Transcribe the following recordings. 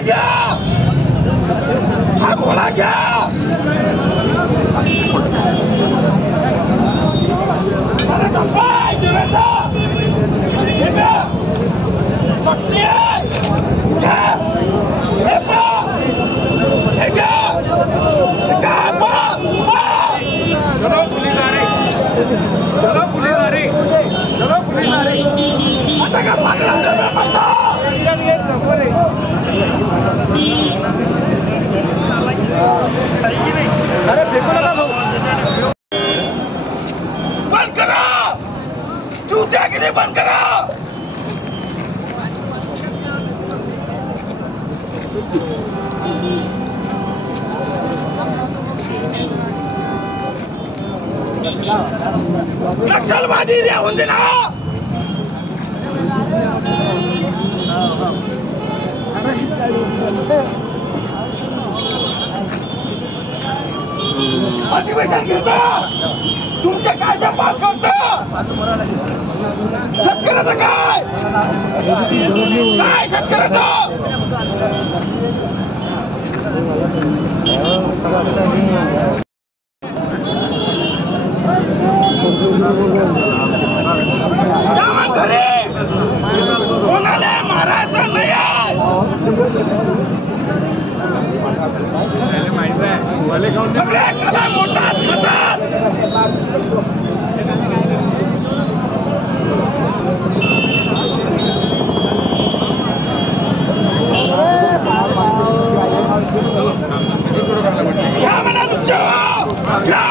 घ्या, हा गोळा घ्या. चलो पुलिस आ रही, चलो पुलिस आ रही, चलो पुलिस आ रही. आता का पागल अरे फेकू नका भाऊ. बंद करा, चूतियागिरी बंद करा. नक्षलवादी राहून दे ना. अधिवेशन घेता, तुमच्या कायदा पास करता. शेतकऱ्याचं काय शेतकऱ्याचं. घरी कोणाला मारायचं नाही. सगळे कला मोठा खातात. घ्या म्हणा तुमच्या घ्या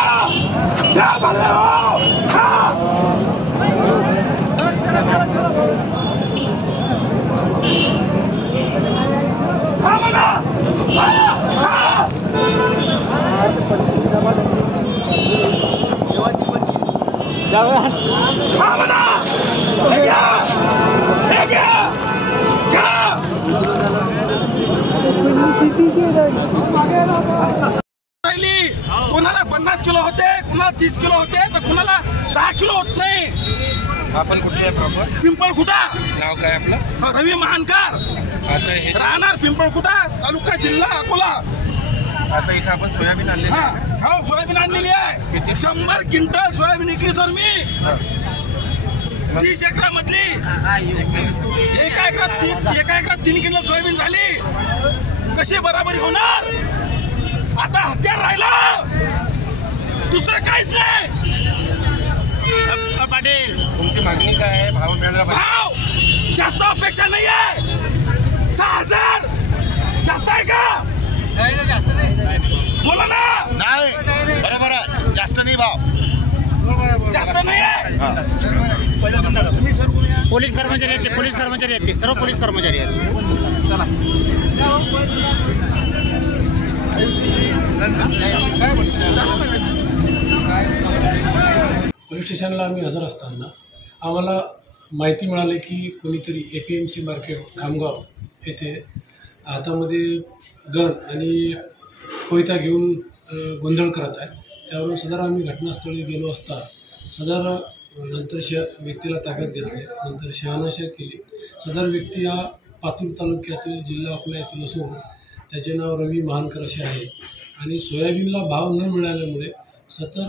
भरले कोणाला 50 किलो होते, कोणाला 30 किलो होते, तर कोणाला 10 किलो होत नाही. आपण कुठे आहे प्रॉपर? पिंपळखुटा. नाव काय आपलं? रवी महानकर. आता हे राहणार पिंपळखुटा, तालुका जिल्हा अकोला. आता इथं आपण सोयाबीन आणली. हो सोयाबीन आणलेली आहे. 100 क्विंटल सोयाबीन विकली सर मी. 30 एकरामधली. एका एकरात 3 क्विंटल सोयाबीन झाली. कशी बराबरी होणार? आता हत्यार राहिलं, दुसरं काहीच नाही. पाटील तुमची मागणी काय आहे? भाव मिळाला पाहिजे. भाव जास्त अपेक्षा नाही आहे. 6000 जास्त आहे का? जास्त नाही. बोला ना. नाही बरोबर आहे, जास्त नाही भाव. जास्त नाही आहे. तुम्ही सर पोलीस कर्मचारी आहेत, पोलीस कर्मचारी आहेत, सर्व पोलीस कर्मचारी आहेत. चला पोलीस स्टेशनला आम्ही हजर असताना आम्हाला माहिती मिळाली की कोणीतरी APMC मार्केट खामगाव येथे हातामध्ये गन आणि कोयता घेऊन गोंधळ करत आहे. त्यावरून सदर आम्ही घटनास्थळी गेलो असता सदर नंतर व्यक्तीला ताब्यात घेतले. नंतर शहानिशा केली. सदर व्यक्ती हा पातूर तालुक्यातील जिल्हा अकोला येथील असून त्याचे नाव रवी महानकर असे आहे. आणि सोयाबीनला भाव न मिळाल्यामुळे सतर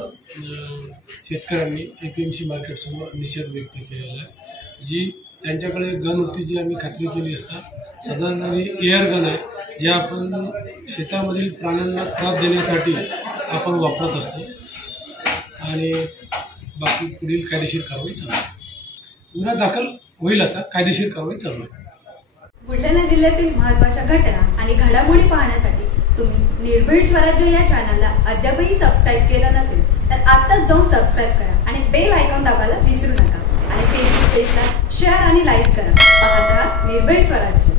शेतकऱ्यांनी APMC मार्केटसमोर निषेध व्यक्त केलेला आहे. जी त्यांच्याकडे गन होती, जी आम्ही खात्री केली असता साधारण एअर गन आहे, जे आपण शेतामधील प्राण्यांना त्रास देण्यासाठी आपण वापरत असतो. आणि बाकी पुढील कायदेशीर कारवाई चालू आहे. गुन्हा दाखल होईल, आता कायदेशीर कारवाई चालू आहे. बुलढाणा जिल्ह्यातील महत्त्वाच्या घटना आणि घडामोडी पाहण्यासाठी तुम्ही निर्भीड स्वराज्य या चॅनलला अद्यापही सबस्क्राईब केलं नसेल तर आत्ताच जाऊन सबस्क्राईब करा आणि बेल आयकॉन दाबायला विसरू नका. आणि फेसबुक पेजला शेअर आणि लाईक करा. पाहत राहा निर्भीड स्वराज्य.